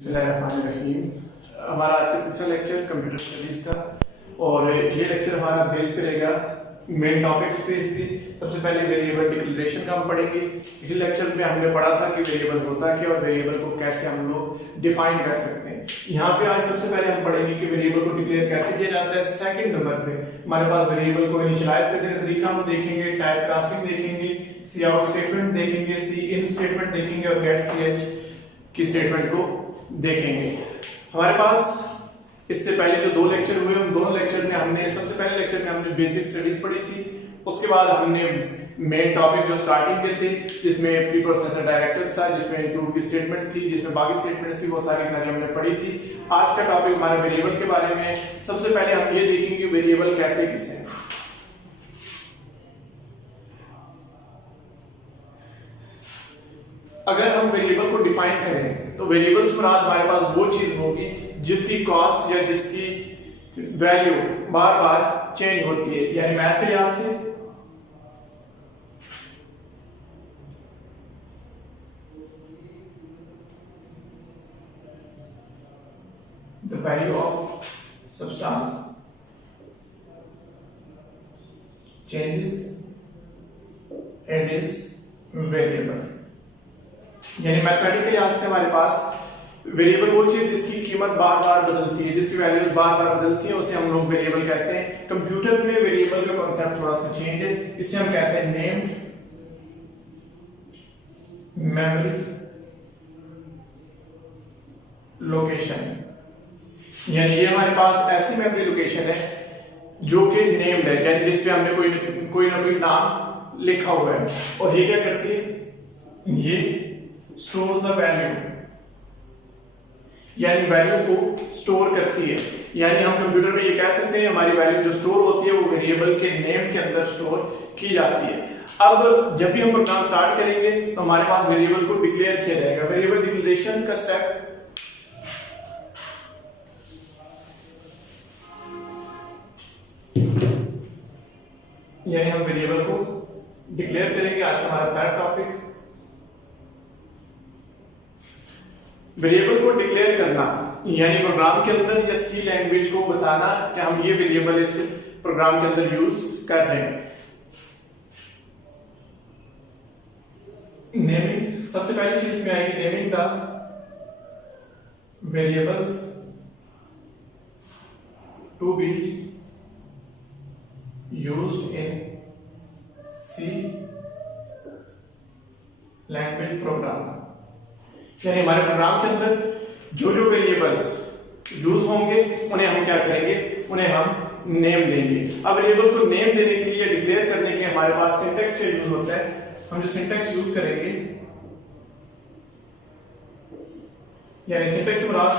बिस्मिल्लाहिर्रहमानिर्रहीम। हमारा आज का तीसरा लेक्चर कंप्यूटर स्टडीज़ का, और ये लेक्चर हमारा बेस करेगा मेन टॉपिक्स पे। इसकी सबसे पहले वेरिएबल डिक्लेरेशन का हम पढ़ेंगे। पिछले लेक्चर में हमने पढ़ा था कि वेरिएबल होता क्या और वेरिएबल को कैसे हम लोग डिफाइन कर सकते हैं। यहाँ पे आज सबसे पहले हम पढ़ेंगे कि वेरिएबल को डिक्लेयर कैसे किया जाता है। सेकंड नंबर पे हमारे पास वेरिएबल को इनिशियलाइज करने का तरीका हम देखेंगे, टाइप कास्टिंग देखेंगे, सी आउट स्टेटमेंट देखेंगे, सी इन स्टेटमेंट देखेंगे और गेट सी एच की स्टेटमेंट को देखेंगे। हमारे पास इससे पहले जो दो लेक्चर हुए उन दोनों लेक्चर में हमने सबसे पहले लेक्चर में हमने बेसिक स्टडीज पढ़ी थी। उसके बाद हमने मेन टॉपिक जो स्टार्टिंग के थे जिसमें प्री प्रोसेसर डायरेक्टिव्स था, जिसमें इंक्लूड की स्टेटमेंट थी, जिसमें बाकी स्टेटमेंट्स थी, वो सारी हमने पढ़ी थी। आज का टॉपिक हमारा वेरिएबल के बारे में है। सबसे पहले हम ये देखेंगे वेरिएबल कहते किसे हैं। अगर हम वेरिएबल को डिफाइन करें तो वेरिएबल्स पर आज हमारे पास वो चीज होगी जिसकी कॉस्ट या जिसकी वैल्यू बार बार चेंज होती है। यानी मैथ के लिहाज से the value of substance changes and is variable. यानी मैथमेटिकल लिहाज से हमारे पास वेरिएबल वो चीज जिसकी कीमत बार बार बदलती है, जिसकी वैल्यूज बार बार बदलती है, उसे हम लोग वेरिएबल कहते हैं। कंप्यूटर में वेरिएबल का कॉन्सेप्ट थोड़ा सा चेंज है। इसे हम कहते हैं नेम्ड मेमोरी लोकेशन। यानी ये हमारे पास ऐसी मेमोरी लोकेशन है जो कि नेम्ड है, यानी जिस पे हमने कोई ना कोई नाम लिखा हुआ है। और ये क्या करती है, ये स्टोर्स द वैल्यू, यानी वैल्यू को स्टोर करती है। यानी हम कंप्यूटर में ये कह सकते हैं हमारी वैल्यू जो स्टोर होती है वो वेरिएबल के नेम के अंदर स्टोर की जाती है। अब जब भी हम प्रोग्राम स्टार्ट करेंगे तो हमारे पास वेरिएबल को डिक्लेयर किया जाएगा। वेरिएबल डिक्लेरेशन का स्टेप यानी हम वेरिएबल को डिक्लेयर करेंगे। आज का हमारा पहला टॉपिक वेरिएबल को डिक्लेयर करना, यानी प्रोग्राम के अंदर या सी लैंग्वेज को बताना कि हम ये वेरिएबल इस प्रोग्राम के अंदर यूज कर रहे हैं। नेमिंग सबसे पहली चीज में आएगी, naming the variables to be used in C language program. यानी हमारे प्रोग्राम के अंदर जो जो वेरिएबल्स यूज होंगे उन्हें हम क्या करेंगे, उन्हें हम नेम देंगे। अब वेरिएबल को नेम देने के लिए, डिक्लेयर करने के लिए हमारे पास सिंटैक्स का यूज होता है। हम जो सिंटैक्स यूज करेंगे, यानी सिंटैक्स मुराद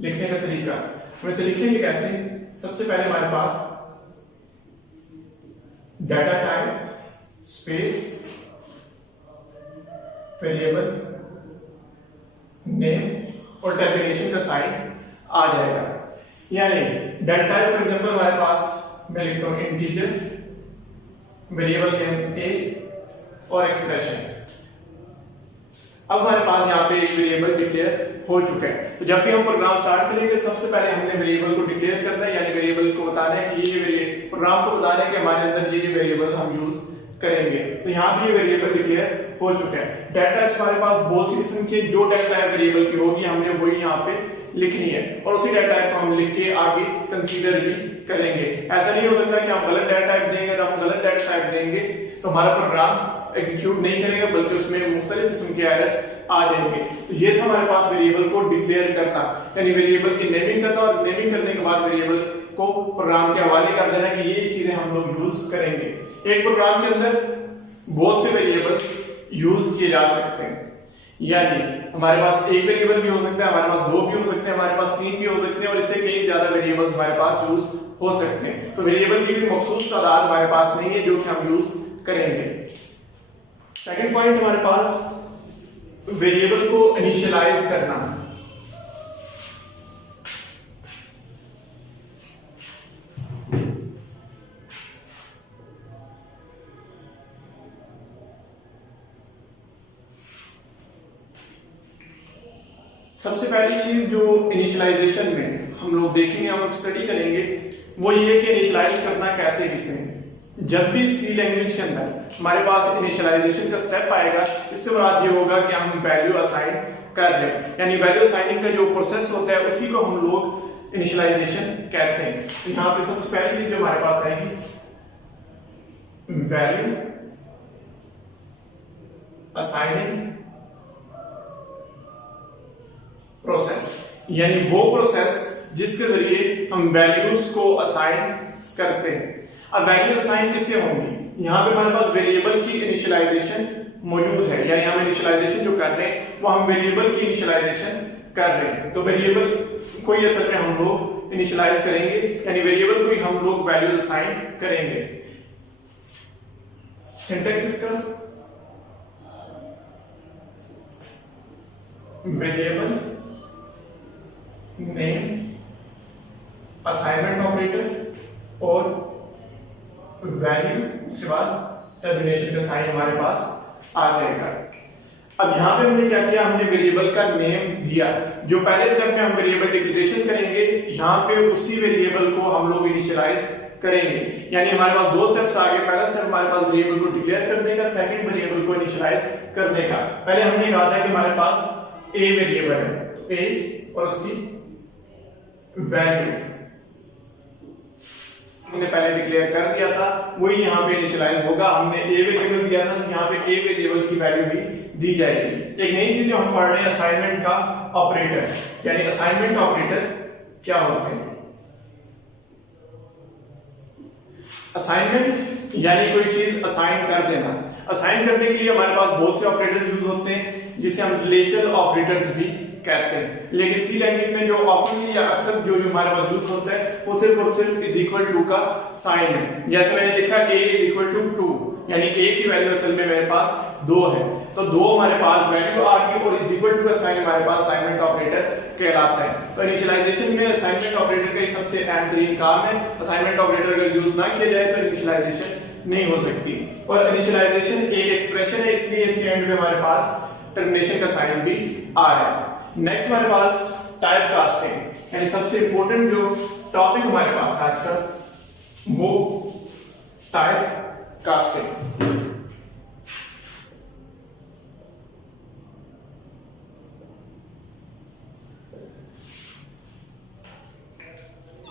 लिखने का तरीका। हम इसे लिखेंगे कैसे। सबसे पहले हमारे पास data type space variable name और टर्मिनेशन का साइन आ जाएगा। यानी डाटा टाइप फॉर एग्जांपल हमारे पास मैं लिखता हूं इंटीजर, वेरिएबल नेम ए और एक्सप्रेशन। अब हमारे पास यहाँ पे एक वेरिएबल डिक्लेयर हो चुका है। तो जब भी हम प्रोग्राम स्टार्ट करेंगे सबसे पहले हमने वेरिएबल को डिक्लेयर करना है, यानी वेरिएबल को बताना है कि ये प्रोग्राम को बताना है कि हमारे अंदर ये वेरिएबल हम यूज करेंगे। तो यहाँ पे ये वेरिएबल डिक्लेयर हो चुका है। डाटा टाइप्स हमारे पास बहुत सी किस्म के जो डाटा टाइप वेरिएबल की होगी हमने वही यहाँ पे लिखनी है, और उसी डाटा टाइप को हम लिख के आगे कंसीडर भी करेंगे। ऐसा नहीं हो सकता कि हम गलत डाटा टाइप देंगे और हम गलत डाटा टाइप देंगे तो हमारा प्रोग्राम एग्जीक्यूट नहीं करेगा, बल्कि उसमें मुख्तलिफ किस्म के एरर्स आ जाएंगे। तो ये था हमारे पास वेरिएबल को डिक्लेयर करना, यानी वेरिएबल की नेमिंग करना, और नेमिंग करने के बाद वेरिएबल को प्रोग्राम के हवाले कर देना कि ये चीजें हम लोग यूज करेंगे। एक प्रोग्राम के अंदर बहुत से वेरिएबल यूज किए जा सकते हैं, यानी हमारे पास एक वेरिएबल भी हो सकता है, हमारे पास दो भी हो सकते हैं, हमारे पास तीन भी हो सकते हैं, और इससे कई ज्यादा वेरिएबल्स हमारे पास यूज हो सकते हैं। तो वेरिएबल की भी मखसूस तादाद हमारे पास नहीं है जो कि हम यूज करेंगे। सेकंड पॉइंट हमारे पास वेरिएबल को इनिशियलाइज करना। सबसे पहली चीज जो इनिशियलाइजेशन में हम लोग देखेंगे, हम लोग स्टडी करेंगे, वो ये कि इनिशियलाइज करना कहते हैं किसे। जब भी सी लैंग्वेज के अंदर हमारे पास इनिशियलाइजेशन का स्टेप आएगा, इससे मुराद ये होगा कि हम वैल्यू असाइन कर रहे हैं, यानी वैल्यू असाइनिंग का जो प्रोसेस होता है उसी को हम लोग इनिशियलाइजेशन कहते हैं। तो यहाँ पे सबसे पहली चीज जो हमारे पास आएगी, वैल्यू असाइनिंग प्रोसेस, यानी वो प्रोसेस जिसके जरिए हम वैल्यूज को असाइन करते हैं। अब वैल्यू असाइन किससे होंगी? यहाँ पे हमारे पास वेरिएबल की इनिशियलाइजेशन मौजूद है, यानी हम इनिशियलाइजेशन जो कर रहे हैं वो हम वेरिएबल की इनिशियलाइजेशन कर रहे हैं। तो वेरिएबल को ही असल में हम लोग इनिशियलाइज करेंगे, यानी वेरिएबल को ही हम लोग वैल्यूज असाइन करेंगे। सिंटैक्स इसका वेरिएबल नेम, असाइनमेंट ऑपरेटर और वैल्यू, उसके बाद टर्मिनेशन का साइन हमारे पास आ जाएगा। अब यहां पे हमने क्या किया, हमने वेरिएबल का नेम दिया। जो पहले स्टेप में हम वेरिएबल डिक्लेरेशन करेंगे, यहां पे उसी वेरिएबल को हम लोग इनिशियलाइज करेंगे, यानी हमारे पास दो स्टेप्स आ गए। पहला स्टेप हमारे पास वेरिएबल को डिक्लेयर करने का, सेकंड वेरिएबल को इनिशियलाइज करने का। पहले हमने कहा था कि हमारे पास ए वेरिएबल है, ए और उसकी वैल्यू हमने पहले डिक्लेयर कर दिया था, वही यहाँ पे इनिशियलाइज होगा। हमने ए वेरिएबल दिया था, तो यहाँ पे ए वेरिएबल की वैल्यू भी दी जाएगी। एक नई चीज जो हम पढ़ रहे हैं, असाइनमेंट का ऑपरेटर, यानी असाइनमेंट ऑपरेटर क्या होते हैं। असाइनमेंट यानी कोई चीज असाइन कर देना। असाइन करने के लिए हमारे पास बहुत से ऑपरेटर्स यूज होते हैं, जिसे हम रिलेशनल ऑपरेटर्स भी कहते हैं। लेकिन सी लैंग्वेज में जो ऑफनली या अक्सर जो हमारे पास यूज होता है वो सिर्फ और सिर्फ इज इक्वल टू का साइन है। जैसे मैंने लिखा a इज इक्वल टू 2, यानी a की वैल्यू असल में मेरे पास 2 है, तो 2 हमारे पास वैल्यू आ गई और इज इक्वल टू का साइन हमारे पास असाइनमेंट ऑपरेटर कहलाता है। तो इनिशियलाइजेशन में असाइनमेंट ऑपरेटर का सबसे अहम तरीन काम है। असाइनमेंट ऑपरेटर अगर यूज ना किया जाए तो इनिशियलाइजेशन नहीं हो सकती। और इनिशियलाइजेशन एक एक्सप्रेशन है, इसलिए इसके एंड में हमारे पास टर्मिनेशन का साइन भी आ रहा है। नेक्स्ट हमारे पास टाइप कास्टिंग, यानी सबसे इंपॉर्टेंट जो टॉपिक हमारे पास आज का, वो टाइप कास्टिंग।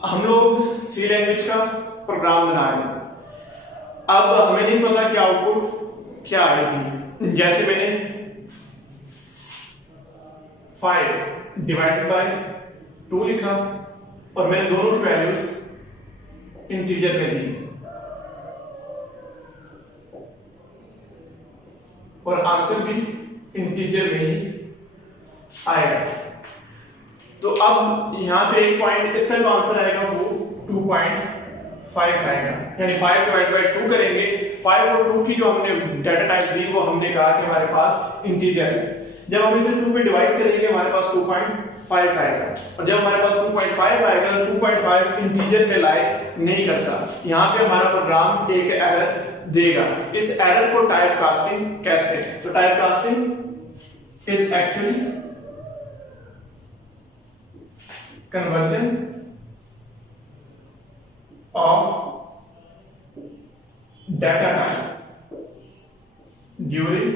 हम लोग सी लैंग्वेज का प्रोग्राम बना रहे हैं। अब हमें नहीं पता कि आउटपुट क्या आएगी। जैसे मैंने 5 डिवाइडेड बाय 2 लिखा और मैंने दोनों की वैल्यूज इंटीजर में दी और आंसर भी इंटीजर में ही आएगा। तो अब यहां पे एक पॉइंट, इसका जो आंसर आएगा वो 2.5 आएगा, यानी 5 डिवाइड बाय 2 करेंगे। 5 और 2 की जो हमने डाटा टाइप दी वो हमने कहा कि हमारे पास इंटीजर है। जब हम इसे 2 पे डिवाइड करेंगे हमारे पास 2.5 आएगा, और जब हमारे पास 2.5 आएगा, 2.5 इंटीजर में लाई नहीं करता। यहाँ पे हमारा प्रोग्राम एक एरर देगा। इस एरर को टाइप कास्टिंग कहते हैं। तो type casting is actually conversion of data type during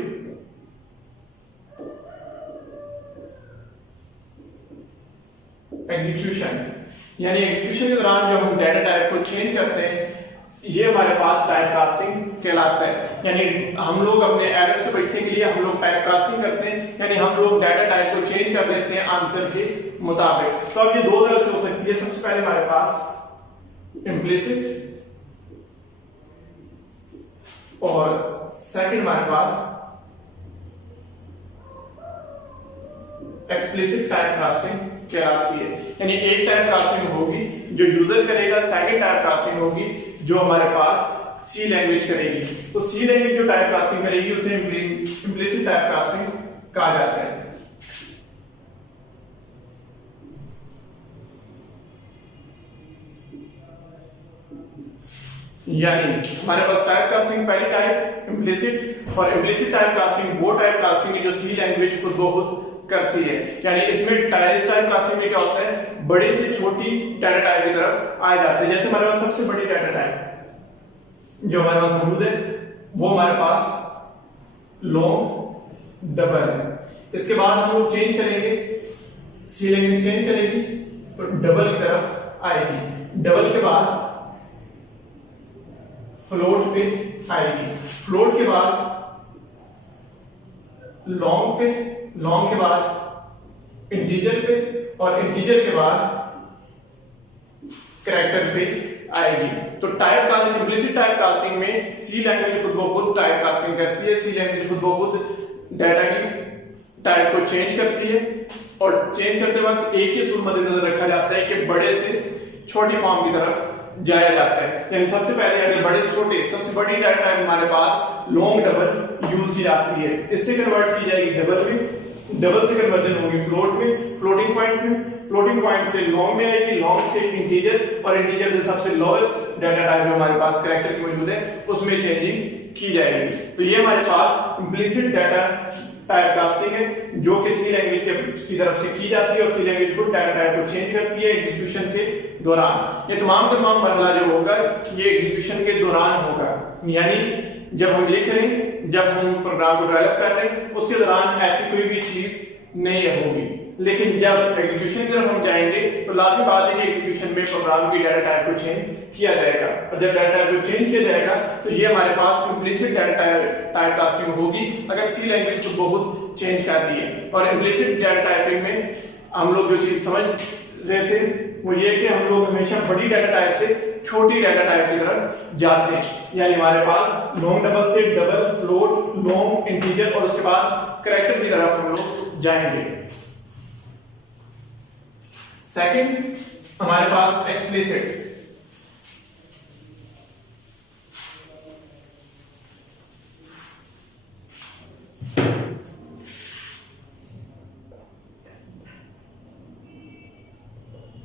execution, यानी एग्जीक्यूशन के दौरान जो हम डाटा टाइप को चेंज करते हैं, ये हमारे पास टाइप कास्टिंग कहलाता है। यानी हम लोग अपने एरर से बचने के लिए हम लोग टाइप कास्टिंग करते हैं, यानी हम लोग डाटा टाइप को चेंज कर देते हैं आंसर के मुताबिक। तो अब ये दो तरह से हो सकती है। सबसे पहले हमारे पास इम्प्लिसिट और सेकंड हमारे पास एक्सप्लिसिट टाइप कास्टिंग कहलाती है। यानी एक टाइप कास्टिंग होगी जो यूजर करेगा, सेकंड टाइप कास्टिंग होगी जो हमारे पास सी लैंग्वेज करेगी। तो सी लैंग्वेज जो टाइप कास्टिंग करेगी उसे इम्प्लिसिट टाइप कास्टिंग कहा जाता है। यानी हमारे पास टाइप कास्टिंग पहली टाइप इम्प्लिसिट, और इम्प्लिसिट टाइप कास्टिंग वो टाइप कास्टिंग है जो सी लैंग्वेज खुद ब खुद करती है। यानी इसमें टाइप कास्टिंग में क्या होता है, बड़ी से छोटी डाटा टाइप की तरफ आ जाते हैं। जैसे हमारे पास सबसे बड़ी डाटा टाइप जो हमारे पास मौजूद है वो हमारे पास लॉन्ग डबल है। इसके बाद हम लोग चेंज करेंगे, सी लैंग्वेज चेंज करेगी तो डबल की तरफ आएगी। डबल के बाद फ्लोट पे आएगी, फ्लोट के बाद लॉन्ग पे, लॉन्ग के बाद इंटीजर पे और इंटीजर के बाद कैरेक्टर पे आएगी। तो type casting, implicit type casting में सी लैंग्वेज खुद ब खुद टाइप कास्टिंग करती है। सी लैंग्वेज खुद ब खुद डाटा की टाइप को चेंज करती है और चेंज करते वक्त एक ही सूत्र मद्देनजर रखा जाता है कि बड़े से छोटी फॉर्म की तरफ जाया जाता है। यानी सबसे पहले अगर बड़े से छोटे, सबसे बड़ी डाटा टाइप हमारे पास लॉन्ग डबल यूज की जाती है। इससे कन्वर्ट की जाएगी डबल में, डबल से कन्वर्जन होगी फ्लोट में, फ्लोटिंग पॉइंट में, फ्लोटिंग पॉइंट से लॉन्ग में आएगी, लॉन्ग से इंटीजर और इंटीजर से सबसे लोएस्ट डाटा टाइप जो हमारे पास कैरेक्टर की मौजूद है उसमें चेंजिंग की जाएगी। तो ये हमारे पास इम्प्लिसिट डाटा टाइप कास्टिंग है जो कि सी लैंग्वेज की तरफ से की जाती है और सी लैंग्वेज को डाटा टाइप को चेंज करती है एग्जीक्यूशन के दौरान। ये तमाम मरहला जो होगा ये एग्जीक्यूशन के दौरान होगा। यानी जब हम लिख रहे हैं, जब हम प्रोग्राम को डेवलप कर रहे हैं उसके दौरान ऐसी कोई भी चीज नहीं होगी। लेकिन जब एग्जीक्यूशन की तरफ हम जाएंगे तो लाजमी बात है कि एग्जीक्यूशन में प्रोग्राम की डाटा टाइप को चेंज किया जाएगा और जब डाटा टाइप को चेंज किया जाएगा तो ये हमारे पास इम्प्लिसिट डाटा टाइप कास्टिंग होगी अगर सी लैंग्वेज को बहुत चेंज कर दी है। और इम्प्लिसिट डाटा टाइपिंग में हम लोग जो चीज समझ रहे थे वो ये कि हम लोग हमेशा बड़ी डाटा टाइप से छोटी डाटा टाइप की तरफ जाते हैं। यानी हमारे पास लॉन्ग डबल से डबल, फ्लोट, लॉन्ग, इंटीजर और उसके बाद कैरेक्टर की तरफ हम लोग जाएंगे। सेकंड हमारे पास explicit.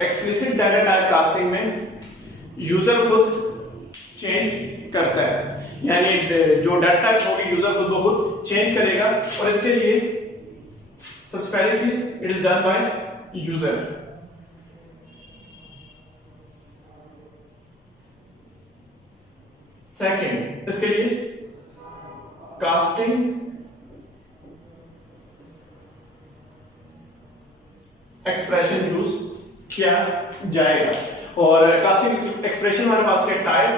Explicit data type casting में यूजर खुद चेंज करता है। यानी जो डाटा टाइप होगी यूजर खुद ब खुद चेंज करेगा और इसके लिए सबसे पहली चीज it is done by user. Second इसके लिए कास्टिंग एक्सप्रेशन यूज किया जाएगा। और कास्टिंग एक्सप्रेशन हमारे पास है टाइप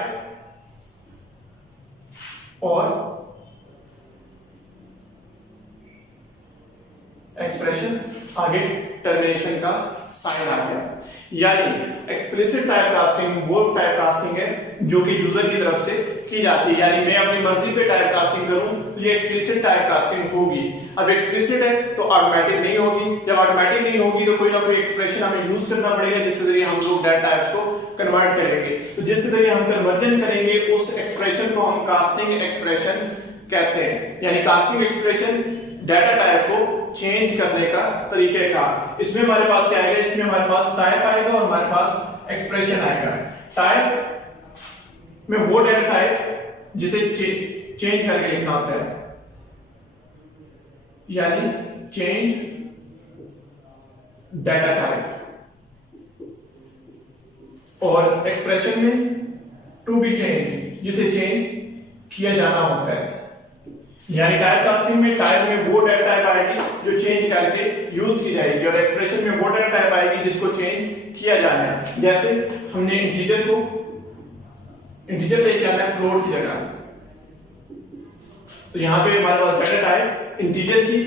और एक्सप्रेशन, आगे टर्मिनेशन का साइन आ गया। यानी एक्सप्लिसिट टाइप कास्टिंग वो टाइप कास्टिंग है जो कि यूजर की तरफ से की जाती है। यानी मैं अपनी मर्जी पे टाइप कास्टिंग करूं तो ये एक्सप्लिसिट टाइप कास्टिंग होगी। अब एक्सप्लिसिट है तो ऑटोमेटिक नहीं होगी। जब ऑटोमेटिक नहीं होगी तो कोई ना कोई एक्सप्रेशन हमें यूज करना पड़ेगा जिसके जरिए हम लोग डाटा टाइप्स को कन्वर्ट करेंगे। तो जिसके जरिए हम कन्वर्जन करेंगे उस एक्सप्रेशन को हम कास्टिंग एक्सप्रेशन कहते हैं। यानी कास्टिंग एक्सप्रेशन डाटा टाइप को चेंज करने का तरीके का। इसमें हमारे पास क्या आएगा, इसमें हमारे पास टाइप आएगा और हमारे पास एक्सप्रेशन आएगा। टाइप में वो डाटा टाइप जिसे चेंज करके लिखना होता है, यानी चेंज डाटा टाइप। और एक्सप्रेशन में टू बी चेंज जिसे चेंज किया जाना होता है। यानी टाइप कास्टिंग में टाइप में वो डाटा टाइप आएगी जो चेंज करके यूज की जाएगी और एक्सप्रेशन में वो डाटा टाइप आएगी जिसको चेंज किया जाना है। जैसे हमने इंटीजर लेके आना है फ्लोट की जगह, तो यहां पे हमारे पास डाटा टाइप इंटीजर की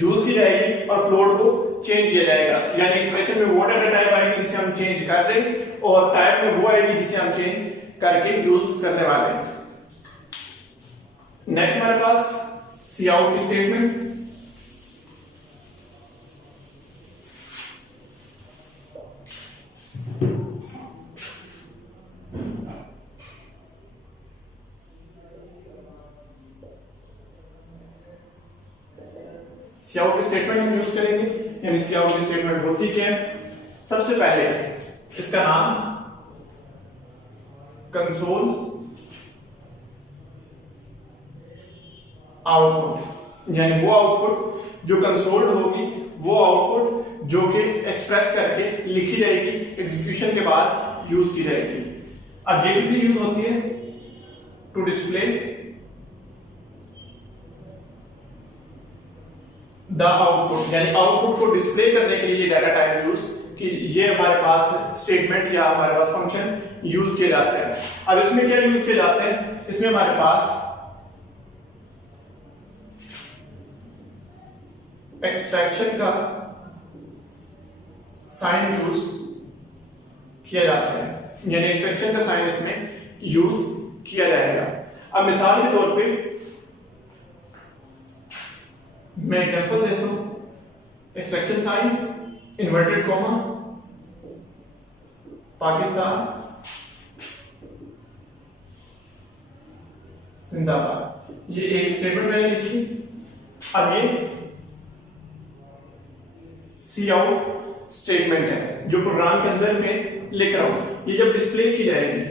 यूज की जाएगी और फ्लोट को चेंज किया जाएगा। यानी एक्सप्रेशन में वो डाटा टाइप आएगी जिसे हम चेंज कर रहे हैं और टाइप में वो आएगी जिसे हम चेंज करके यूज करने वाले हैं। नेक्स्ट हमारे पास सी आउट की स्टेटमेंट। सी आउट स्टेटमेंट हम यूज करेंगे। यानी सी आउट स्टेटमेंट होती क्या है, सबसे पहले इसका नाम कंसोल आउटपुट, यानी वो आउटपुट जो कंसोल्ड होगी वो आउटपुट जो कि एक्सप्रेस करके लिखी जाएगी, एग्जीक्यूशन के बाद यूज की जाएगी। अब ये किस लिए यूज होती है? टू डिस्प्ले द आउटपुट, यानी आउटपुट को डिस्प्ले करने के लिए डाटा टाइप यूज कि ये हमारे पास स्टेटमेंट या हमारे पास फंक्शन यूज किए जाते हैं। अब इसमें क्या यूज किए जाते हैं? इसमें हमारे पास एक्सट्रैक्शन का साइन यूज किया जाता है, यानी एक्सट्रैक्शन का साइन इसमें यूज किया जाएगा। अब मिसाल के तौर पे मैं एग्जांपल देता हूं, extraction sign inverted comma Pakistan जिंदाबाद, ये एक स्टेटमेंट मैंने लिखी। अब ये सी आउट स्टेटमेंट है जो प्रोग्राम के अंदर मैं लिख रहा हूं। ये जब डिस्प्ले की जाएगी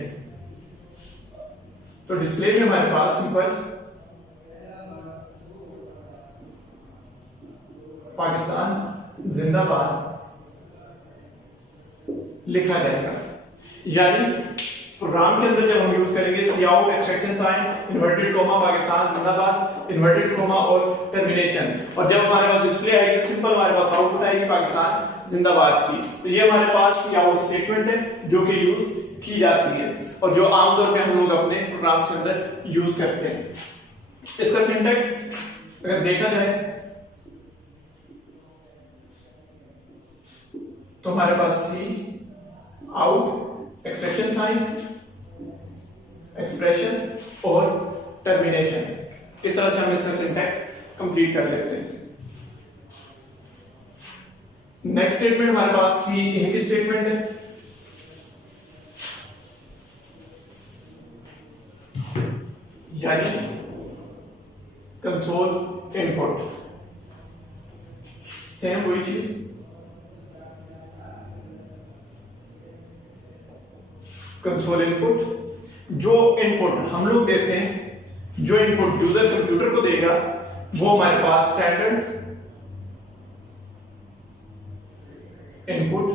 तो डिस्प्ले में हमारे पास सिंपल पाकिस्तान जिंदाबाद लिखा जाएगा। यानी प्रोग्राम के अंदर जब हम यूज करेंगे C out extraction sign inverted comma Pakistan जिंदाबाद इन्वर्टेड कॉमा और टर्मिनेशन, और जब हमारे पास डिस्प्ले आएगी सिंपल हमारे पास आउटपुट आएगी पाकिस्तान जिंदाबाद की, तो ये हमारे पास सी आउट स्टेटमेंट है जो कि यूज की जाती है और जो आमतौर पे हम लोग अपने प्रोग्राम के अंदर यूज करते हैं। इसका सिंटैक्स अगर देखा जाए तो हमारे पास सी आउट एक्सट्रैक्शन साइन एक्सप्रेशन और टर्मिनेशन, इस तरह से हम इसका सिंटैक्स कंप्लीट कर लेते हैं। नेक्स्ट स्टेटमेंट हमारे पास सी इन की स्टेटमेंट है। यानी कंसोल इनपुट, सेम वही चीज, कंसोल इनपुट, जो इनपुट हम लोग देते हैं, जो इनपुट यूजर कंप्यूटर को देगा वो हमारे पास स्टैंडर्ड इनपुट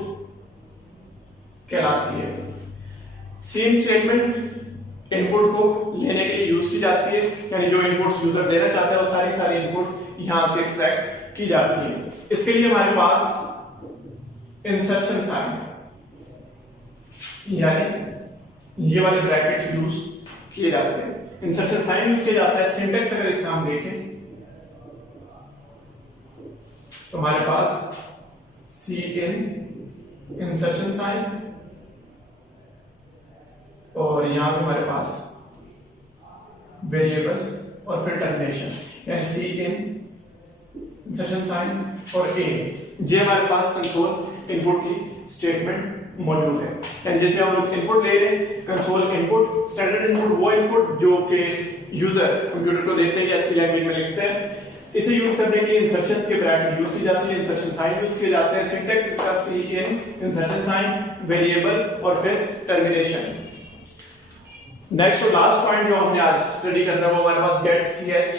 कहलाती है। सीन स्टेटमेंट इनपुट को लेने के लिए यूज की जाती है, यानी जो इनपुट्स यूजर देना चाहता है वो सारी इनपुट्स यहां से एक्सट्रैक्ट की जाती है। इसके लिए हमारे पास इंसर्शन साइन, यानी ये वाले ब्रैकेट्स यूज किए जाते हैं, इंसर्शन साइन यूज किया जाता है। सिंटैक्स अगर इसका हम देखें तो हमारे पास सी इन इंसर्शन साइन और यहां पे हमारे पास वेरिएबल और फिर टर्मिनेशन, यानी सी इन इंसर्शन साइन और ए, ये हमारे पास कंसोल इनपुट की स्टेटमेंट मौजूद है। यानी जिसमें हम लोग इनपुट ले रहे हैं, कंसोल इनपुट, स्टैंडर्ड इनपुट वो इनपुट जो कि यूजर कंप्यूटर को देते हैं या इसकी लैंग्वेज में लिखते हैं। इसे यूज करने के लिए इंसर्शन के ब्रैकेट यूज की जाती है, इंसर्शन साइन यूज किए जाते हैं। सिंटैक्स इसका सी इन इंसर्शन साइन वेरिएबल और फिर टर्मिनेशन। नेक्स्ट और लास्ट पॉइंट जो हमने आज स्टडी करना है वो हमारे पास गेट ch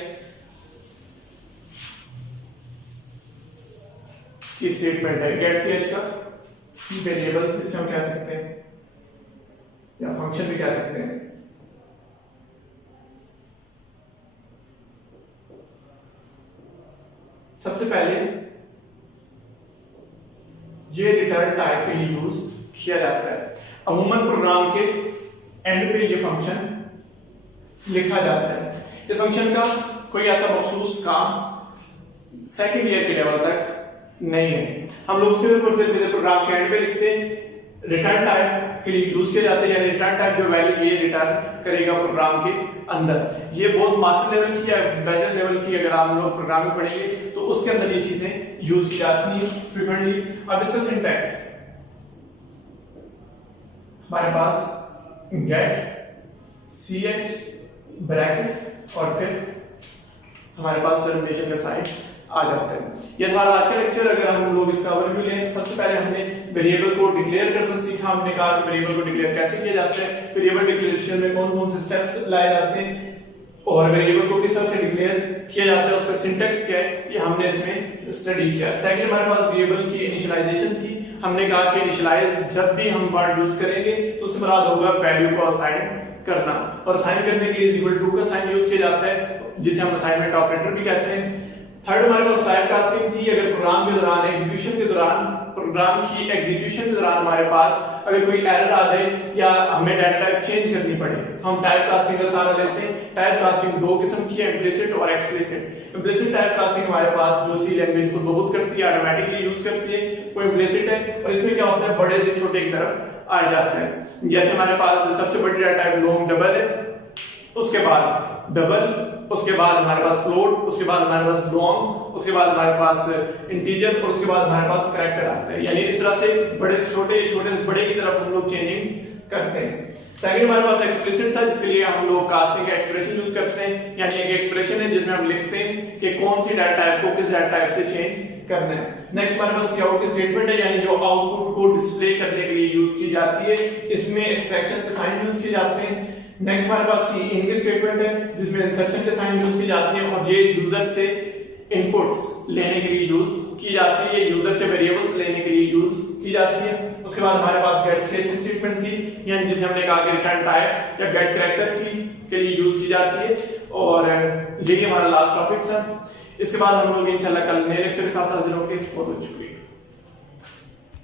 की स्टेटमेंट है। गेट ch का वेरिएबल इसे हम कह सकते हैं या फंक्शन भी कह सकते हैं। सबसे पहले ये रिटर्न टाइप पे यूज किया जाता है। अमूमन प्रोग्राम के एंड पे ये फंक्शन लिखा जाता है। इस फंक्शन का कोई ऐसा मखसूस काम सेकंड ईयर के लेवल तक नहीं है। हम लोग सिर्फ और सिर्फ इसे प्रोग्राम के एंड पे लिखते हैं। रिटर्न टाइप के लिए यूज किया जाता है, यानी रिटर्न टाइप जो वैल्यू ये रिटर्न करेगा प्रोग्राम के अंदर। ये बहुत मास्टर लेवल की या बैचलर लेवल की अगर हम लोग प्रोग्रामिंग पढ़ेंगे तो उसके अंदर ये चीजें यूज की जाती हैं फ्रीक्वेंटली। अब इसका सिंटैक्स हमारे पास गेट ch ब्रैकेट और फिर हमारे पास टर्मिनेशन का साइन आ जाता है। ये हमारा आज का लेक्चर। अगर हम लोग इसका ओवरव्यू लें, सबसे पहले हमने वेरिएबल को डिक्लेयर करना सीखा। हमने कहा कि वेरिएबल को डिक्लेयर कैसे किया जाता है, वेरिएबल डिक्लेरेशन में कौन कौन से स्टेप्स लाए जाते हैं, और वेरिएबल को किस तरह से डिक्लेयर किया जाता है, उसका सिंटेक्स क्या है, ये हमने इसमें स्टडी किया। सेकंड हमारे पास वेरिएबल की इनिशियलाइजेशन थी। हमने कहा कि इनिशियलाइज जब भी हम वर्ड यूज करेंगे तो उससे मुराद होगा वैल्यू को असाइन करना, और असाइन करने के लिए इक्वल टू का साइन यूज किया जाता है, जिसे हम असाइनमेंट ऑपरेटर भी कहते हैं। थर्ड हमारे पास टाइप कास्टिंग थी। अगर प्रोग्राम के दौरान एग्जीक्यूशन के दौरान हमारे पास अगर कोई एरर आ जाए या हमें डाटा टाइप चेंज करनी पड़े तो हम टाइप कास्टिंग का सहारा लेते हैं। टाइप कास्टिंग दो किस्म की है, इम्प्लिसिट और एक्सप्लिसिट। इम्प्लिसिट टाइप कास्टिंग हमारे पास जो सी लैंग्वेज खुद ब खुद करती है, ऑटोमेटिकली यूज करती है, वो इम्प्लिसिट है। और इसमें क्या होता है, बड़े से छोटे की तरफ आ जाता है। जैसे हमारे पास सबसे बड़ी डाटा टाइप लॉन्ग डबल है, उसके बाद डबल, उसके बाद हमारे पास फ्लोट, उसके बाद हमारे पास लॉन्ग, उसके बाद हमारे पास इंटीजर, और उसके बाद हमारे पास कैरेक्टर आता है। यानी इस तरह से बड़े से छोटे, छोटे से बड़े की तरफ हम लोग चेंजिंग करते हैं। सेकंड हमारे पास एक्सप्लिसिट था, जिसके लिए हम लोग कास्टिंग का एक्सप्रेशन यूज करते हैं। यानी एक एक्सप्रेशन है जिसमें हम लिखते हैं कि कौन सी डाटा टाइप को किस डाटा टाइप से चेंज करना है। नेक्स्ट हमारे पास काउट की स्टेटमेंट है, यानी जो आउटपुट को डिस्प्ले करने के लिए यूज की जाती है। इसमें एक्सेप्शन के साइन यूज किए जाते हैं। नेक्स्ट हमारे पास सी इन की स्टेटमेंट है, जिसमें इंसर्शन के साइन यूज की जाती है, और ये यूजर से इनपुट्स लेने के लिए यूज की जाती है, ये यूजर से वेरिएबल्स लेने के लिए यूज की जाती है। उसके बाद हमारे पास गेट स्टेटमेंट स्टेटमेंट थी, यानी जिसे हमने कहा कि रिटर्न टाइप या गेट कैरेक्टर के लिए यूज की जाती है। और यही हमारा लास्ट टॉपिक था। इसके बाद हम लोग इंशाल्लाह कल नए लेक्चर के साथ हाजिर होंगे। बहुत शुक्रिया।